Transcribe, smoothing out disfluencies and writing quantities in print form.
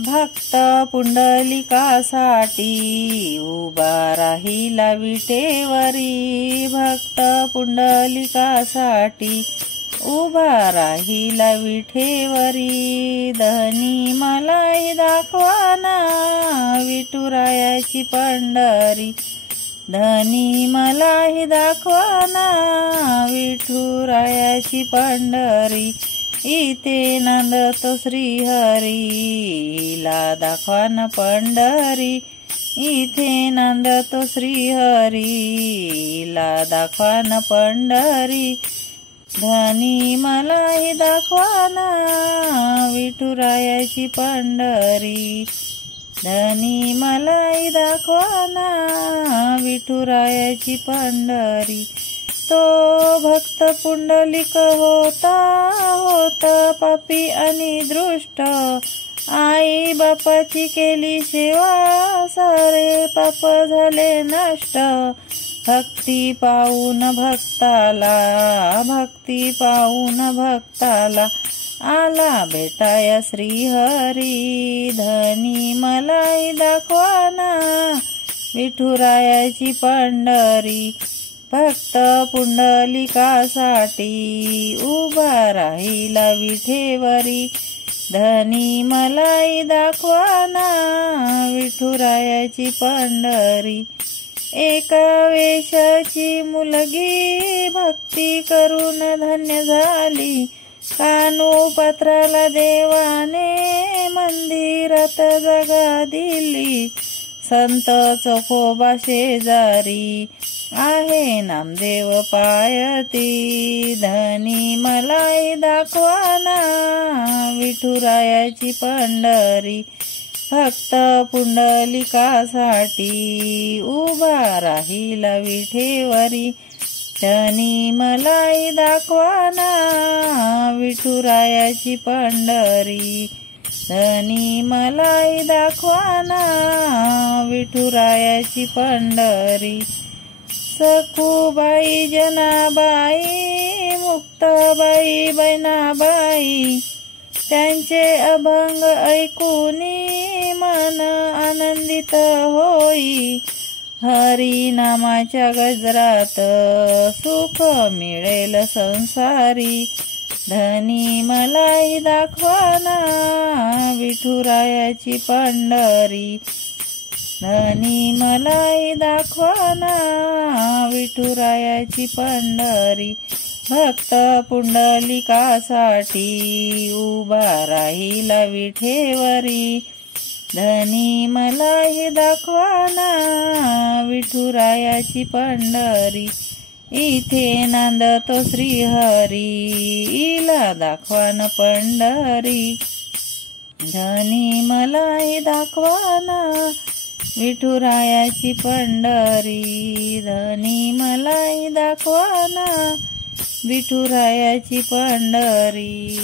भक्त पुंडलिकासाठी उभा राहिला विटेवरी। भक्त पुंडलिकासाठी उभा राहिला विठेवरी। धनी मलाही दाखवाना विठुरायाची पंढरी। धनी मलाही दाखवाना विठुरायाची पंढरी। इथे नांदतो श्रीहरीला दाखवाना पंढरी। इथे नांदतो श्रीहरीला दाखवाना पंढरी। धनी मलाही दाखवाना विठुरायाची पंढरी। धनी मलाही दाखवाना विठुरायाची पंढरी। तो भक्त पुंडलिक होता पापी आणि दृष्ट। आई बापाची केली सेवा सारे पाप झाले नष्ट। भक्ती पाऊन भक्ताला आला भेटाया श्रीहरी। धनी मलाही दाखवाना विठुरायाची पंढरी। भक्त पुंडलिकासाठी उभा राहिला विठेवरी। धनी मलाही दाखवाना विठुरायाची पंढरी। एका वेशाची मुलगी भक्ती करून धन्य झाली। कानोपात्राला देवाने मंदिरात जागा दिली। संत चोखोबा शेजारी आहे नामदेव पायती। धनी मलाही दाखवाना विठुरायाची पंढरी। भक्त पुंडलिकासाठी उभा राहिला विठेवरी। धनी मलाही दाखवाना विठुरायाची पंढरी। धनी मलाही दाखवाना विठुरायाची पंढरी। सखूबाई जनाबाई मुक्ताबाई बहिणाबाई त्यांचे अभंग ऐकूनी मन आनंदित होई। हरी नामाच्या गजरात सुख मिळेल संसारी। धनी मलाही दाखवाना विठुरायाची पंढरी। धनी मलाही दाखवाना विठुरायाची पंढरी। भक्त पुंडलिकासाठी उभा राहिला विठेवरी। धनी मलाही दाखवाना विठुरायाची पंढरी। इथे नांदतो श्रीहरीला दाखवाना पंढरी। धनी मलाही दाखवाना विठुरायाची पंढरी। धनी मलाही दाखवाना विठुरायाची पंढरी।